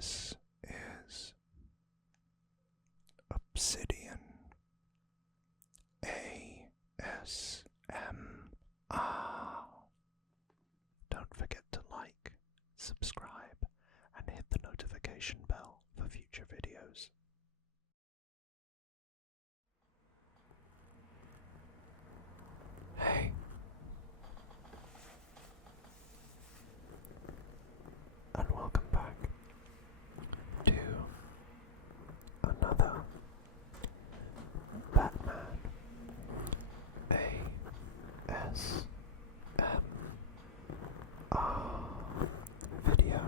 This is Obsidian ASMR. Don't forget to like, subscribe, and hit the notification bell for future videos. Hey. And welcome back to another Batman ASMR video.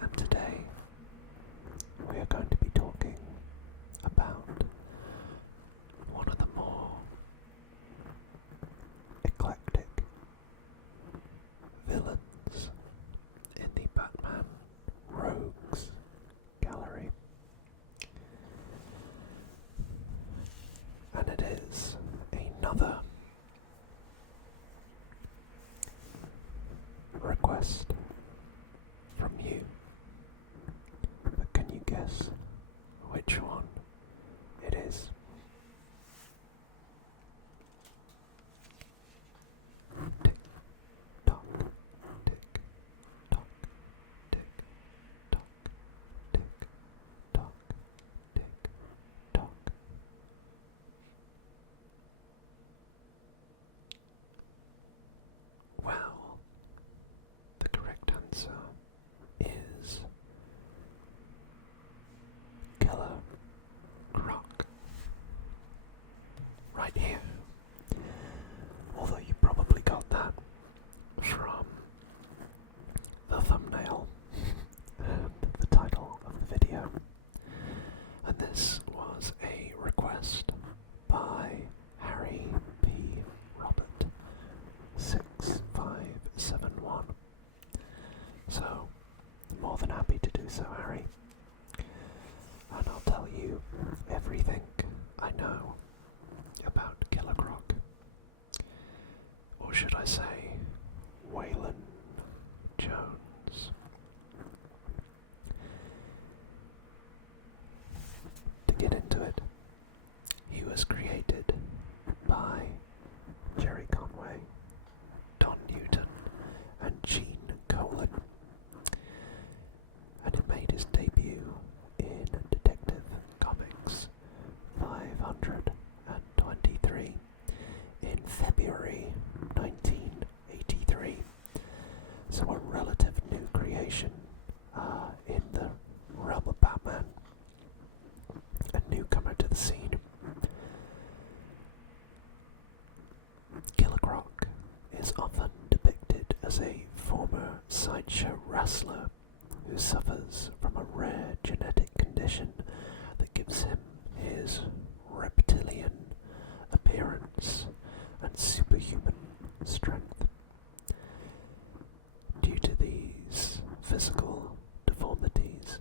And today we are going to be talking about one of the more eclectic villains in the Batman Rogues gallery. And it is another request from you. But can you guess which one it is? Tick tock, tick tock, tick tock, tick tock, tick tock. Well, the correct answer is Killer Croc. Right here. Although you probably got that from the thumbnail and the title of the video. And this was a request by Harry P. Robert 6571. So, more than happy to do so, Harry. And I'll tell you everything I know about Killer Croc. Or should I say, Waylon Jones. To get into it, he was created by Jerry Conway, Don Newton, and Gene Colan, and it made his debut in Detective Comics 523 in February 1983. So a relative new creation in the realm of Batman, a newcomer to the scene. Killer Croc is often depicted as a former sideshow wrestler who suffers from a rare genetic condition that gives him his reptilian appearance and superhuman strength. Due to these physical deformities,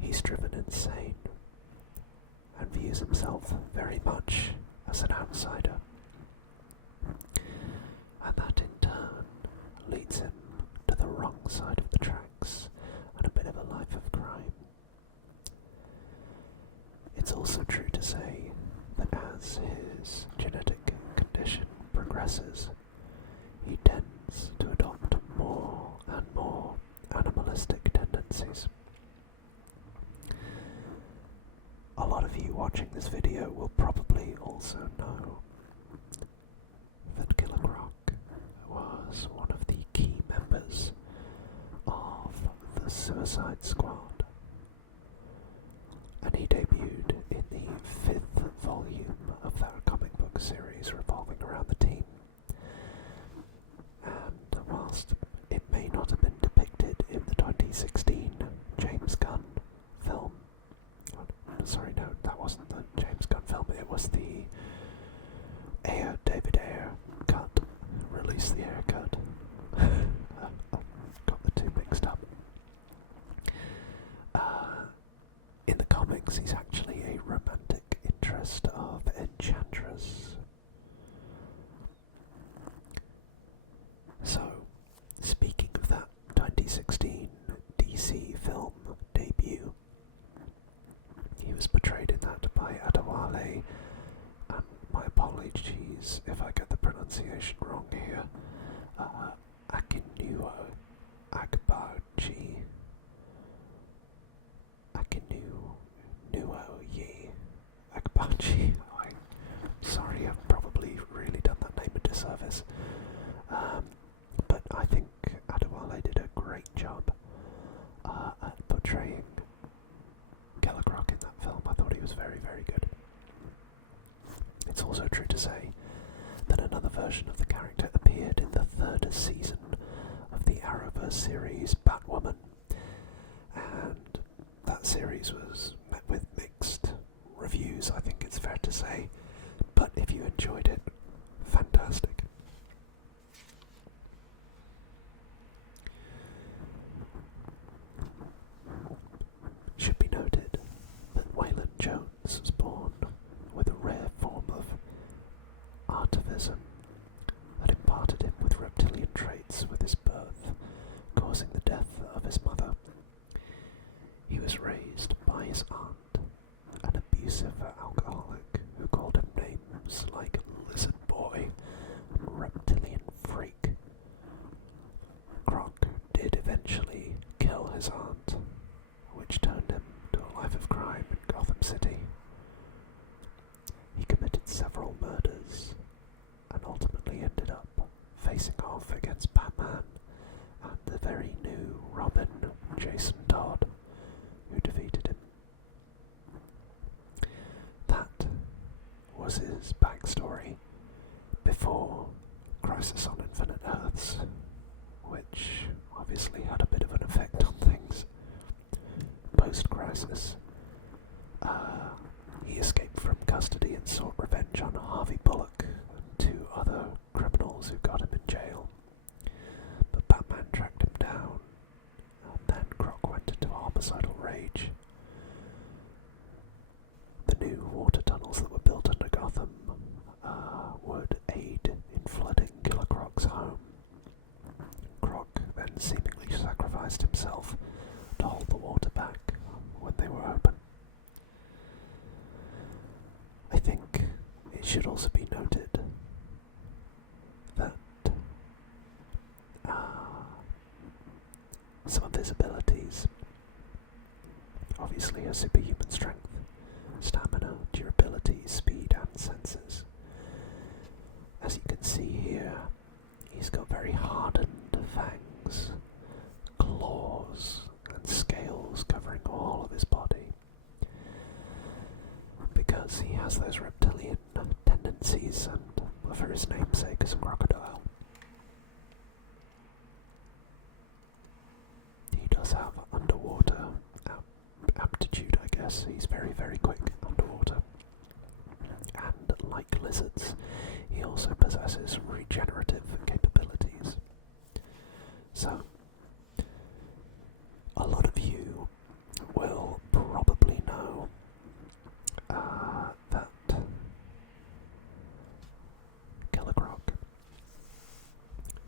he's driven insane and views himself very much as an outsider. And that in turn leads him to the wrong side of the tracks and a bit of a life of crime. It's also true to say that as his genetic condition progresses, he tends to adopt more and more animalistic tendencies. A lot of you watching this video will probably also know that Killer Croc was one of the key members of the Suicide Squad, and he debuted in the 5th volume of that comic book series revolving around the team. And whilst it may not have been depicted in the 2016 James Gunn film, sorry, no, that wasn't the James Gunn film, it was the David Ayer cut, release the Ayer cut. Got the two mixed up. In the comics, he's actually a romantic interest of Enchantress. So, speaking say, and my apologies if I get the pronunciation wrong here, Akinuo Agbaji. Akinuo Ye Agbaji. I'm sorry, I've probably really done that name a disservice. But I think Adewale did a great job at portraying Killer Croc in that film. I thought he was very, very good. It's also true to say that another version of the character appeared in the third season of the Arrowverse series Batwoman, and that series was met with mixed reviews, I think it's fair to say, but if you enjoyed it, fantastic. Should be noted that Waylon Jones was born with a rare form of artivism that imparted him with reptilian traits with his birth, causing the death of his mother. He was raised by his aunt, an abusive alcoholic who called him names like Lizard Boy and Reptilian Freak. Croc did eventually kill his aunt, which turned him to a life of crime in Gotham City. He committed several murders and ultimately ended up facing off against Batman and the very new Robin, Jason Todd, who defeated him. That was his backstory before Crisis on Infinite Earths, which obviously had a bit of an effect on things. Post-Crisis, he escaped from custody and sought revenge on Harvey Bullock and two other criminals who got him in jail. But Batman tracked him down, and then Croc went into a homicidal rage. The new water tunnels that were built under Gotham would aid in flooding Killer Croc's home. Croc then seemingly sacrificed himself to hold the water back when they were open. I think it should also be noted that some of his abilities obviously are superhuman strength, stamina, durability, speed and senses. As you can see here, he's got very hardened fangs, claws and scales covering all of his body. Because he has those reptilian tendencies and for his namesake as a crocodile. He does have underwater aptitude, I guess. He's very, very quick underwater. And like lizards, he also possesses regenerative capabilities. So, a lot of you will probably know that Killer Croc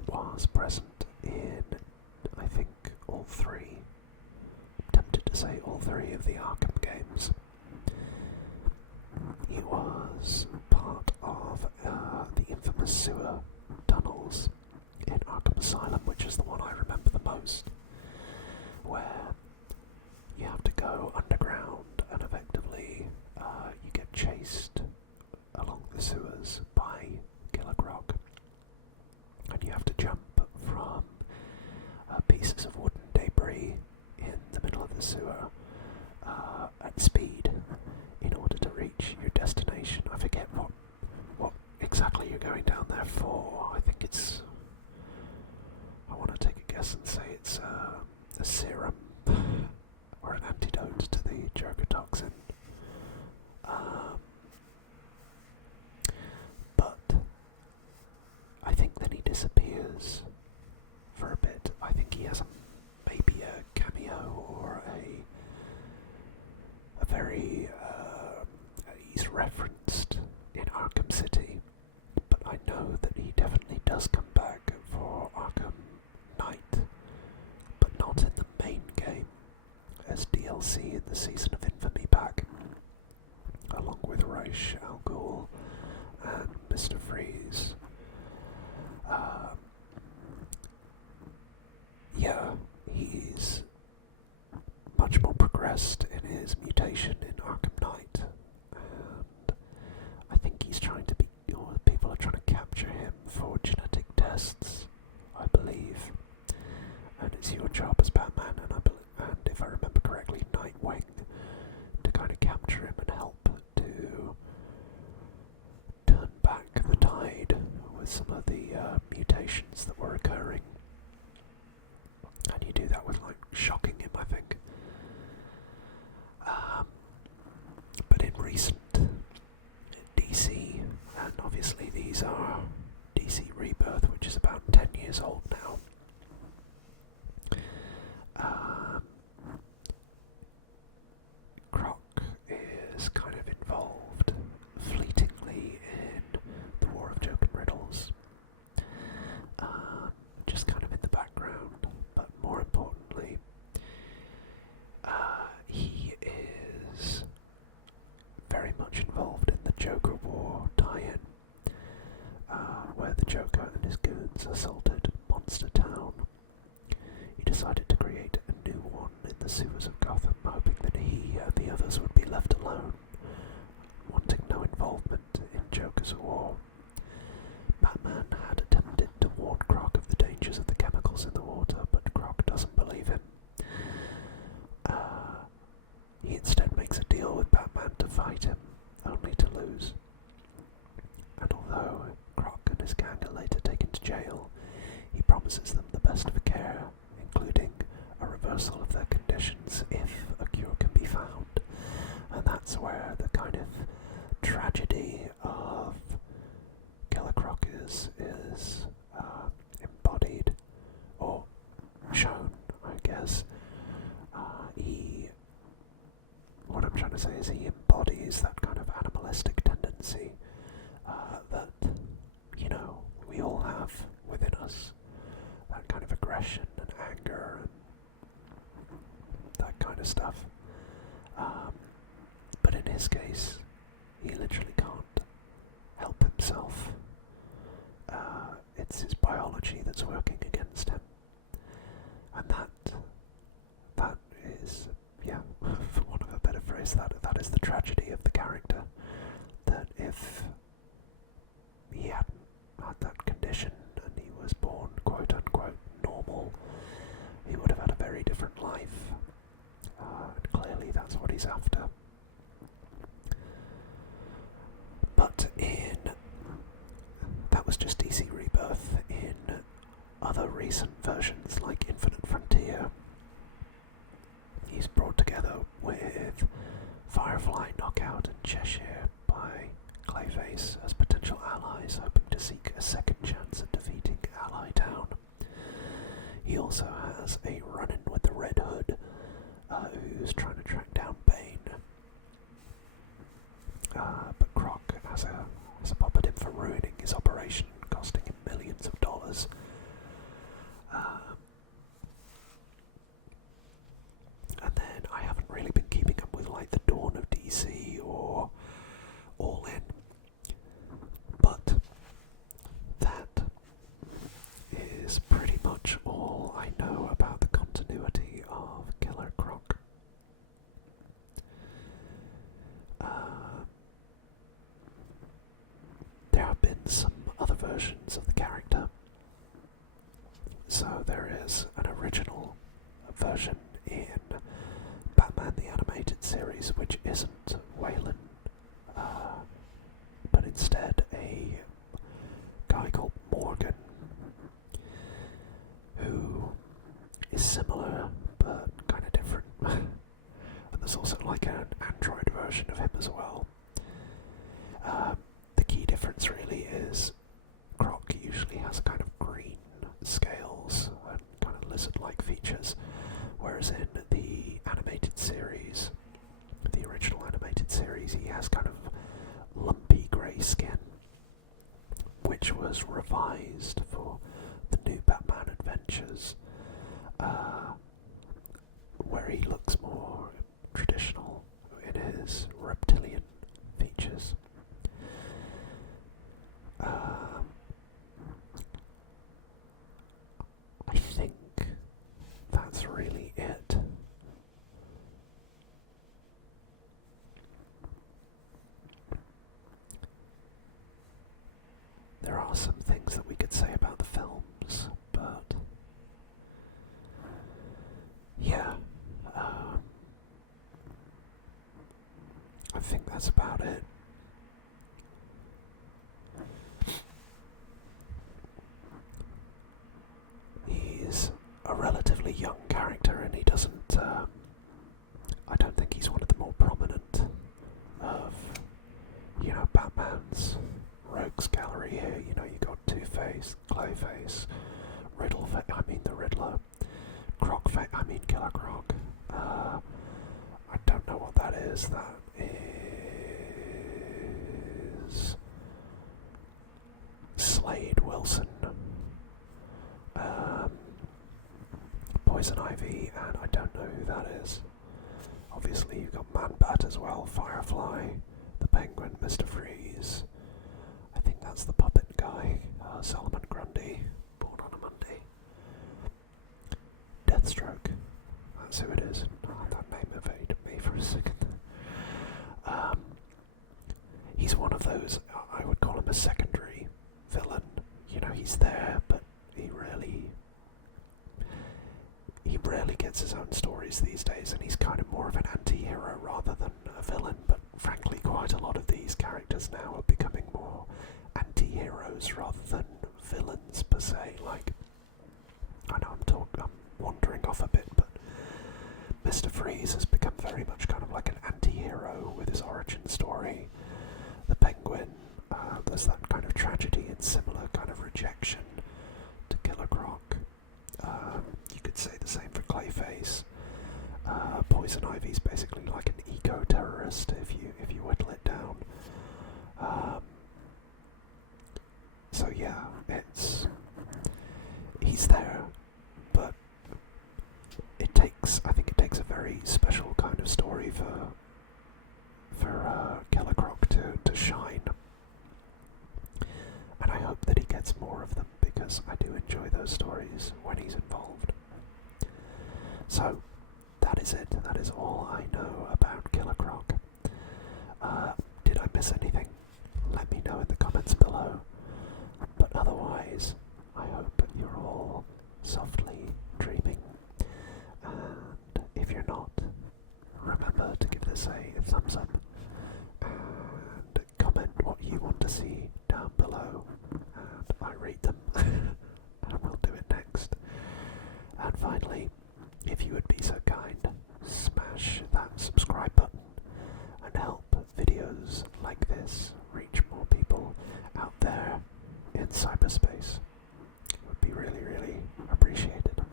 was present in, I think, all three. I'm tempted to say all three of the Arkham games. He was part of the infamous sewer tunnels in Arkham Asylum, which is the one I remember the most, where you have to go underground and effectively you get chased along the sewers by Killer Croc, and you have to jump from pieces of wooden debris in the middle of the sewer at speed in order to reach your destination. I forget what exactly you're going down there for. I think it's, I want to take a guess and say it's a serum or an antidote to the Joker toxin. But I think then he disappears for a bit. I think he has maybe a cameo or a very he's referenced in Arkham City, but I know that he definitely does come back for Arkham Knight, but not in the main game, as DLC in the Season of Infamy pack, along with Reich accessories. Yeah, he's much more progressed in his mutation in Arkham Knight, and I think he's trying to be, or people are trying to capture him for genetic tests, I believe. And it's your job as Batman, and if I remember correctly, Nightwing, to kind of capture him and help to turn back the tide with some of the mutations that were occurring. And you do that with, like, shocking him, I think. But in recent DC, and obviously these are DC Rebirth, which is about 10 years old now, Croc is kind of involved fleetingly in the War of Joke and Riddles, just kind of in the background, but more importantly, he is very much involved in the Joker War tie-in, where the Joker and his goons assaulted Monster Town. He decided to create a new one in the sewers of Gotham, hoping that he and the others would be left alone, wanting no involvement in Joker's war. Batman had attempted to warn Croc of the dangers of the chemicals in the water, but Croc doesn't believe him. He instead makes a deal with Batman to fight him, only to lose. And although Croc and his gang are later taken to jail, he promises them the best of care, including a reversal of their conditions if a cure can be found. And that's where the kind of tragedy of Killer Croc is embodied, or shown, I guess. What I'm trying to say is he embodies that kind of animalistic tendency that, you know, we all have within us. That kind of aggression and anger and that kind of stuff. But in his case, he literally can't help himself. It's his biology that's working against him. And that is, yeah, for want of a better phrase, that is the tragedy of the character. That if he hadn't had that condition and he was born quote unquote normal, he would have had a very different life. And clearly that's what he's after. But that was just DC Rebirth. In other recent versions like Infinite Frontier, he's brought together with Firefly, Knockout and Cheshire by Clayface as potential allies, hoping to seek a second chance at defeating Ally Town. He also has a run-in with the Red Hood, who's trying to track down Bane. But Croc has a pop at him for ruining his operation, costing him millions of dollars. And then I haven't really been keeping up with like the Dawn of DC or All In, but that is pretty much all I know about the continuity of Killer Croc. There have been some other versions of the character. So there is an original version in Batman the Animated Series, which isn't Wayland, but instead a guy called Morgan, who is similar but kind of different. And there's also like an android version of him as well. The key difference really is Croc usually has kind of green scales and kind of lizard-like features, whereas in the animated series, the original animated series, he has kind of lumpy grey skin, which was revised for the new Batman Adventures, where he looks more traditional in his reptilian features. some things that we could say about the films, but yeah, I think that's about it. He's a relatively young character, and he doesn't, I don't think he's one of the more prominent of, Batman's rogues gallery here. You got Two-Face, Clayface, the Riddler, Killer Croc. I don't know what that is. That is Slade Wilson, Poison Ivy, and I don't know who that is. Obviously you've got Man-Bat as well, Firefly, the Penguin, Mr. Freeze. I think that's the puppet guy, Solomon Grundy, born on a Monday. Deathstroke, that's who it is. Oh, that name evaded me for a second. He's one of those, I would call him a secondary villain. He's there, but he rarely gets his own stories these days, and he's kind of more of an anti-hero rather than a villain. But frankly, quite a lot of these characters now are becoming more anti-heroes rather than villains per se. Like, I know I'm wandering off a bit, but Mr. Freeze has become very much kind of like an anti-hero with his origin story. The Penguin, there's that kind of tragedy and similar kind of rejection to Killer Croc. You could say the same for Clayface. Poison Ivy's basically like an eco-terrorist if you whittle it down. So yeah, he's there, but I think it takes a very special kind of story for Killer Croc to shine. And I hope that he gets more of them, because I do enjoy those stories when he's involved. So, that is it. That is all I know about Killer Croc. Did I miss anything? Let me know in the comments below. But otherwise, I hope you're all softly dreaming. And if you're not, remember to give this a thumbs up. And comment what you want to see down below. And I read them. And we'll do it next. And finally, if you would be so kind, smash that subscribe button and help videos like this reach more people out there in cyberspace. It would be really, really appreciated.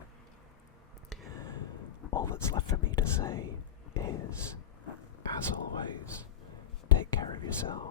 All that's left for me to say is, as always, take care of yourself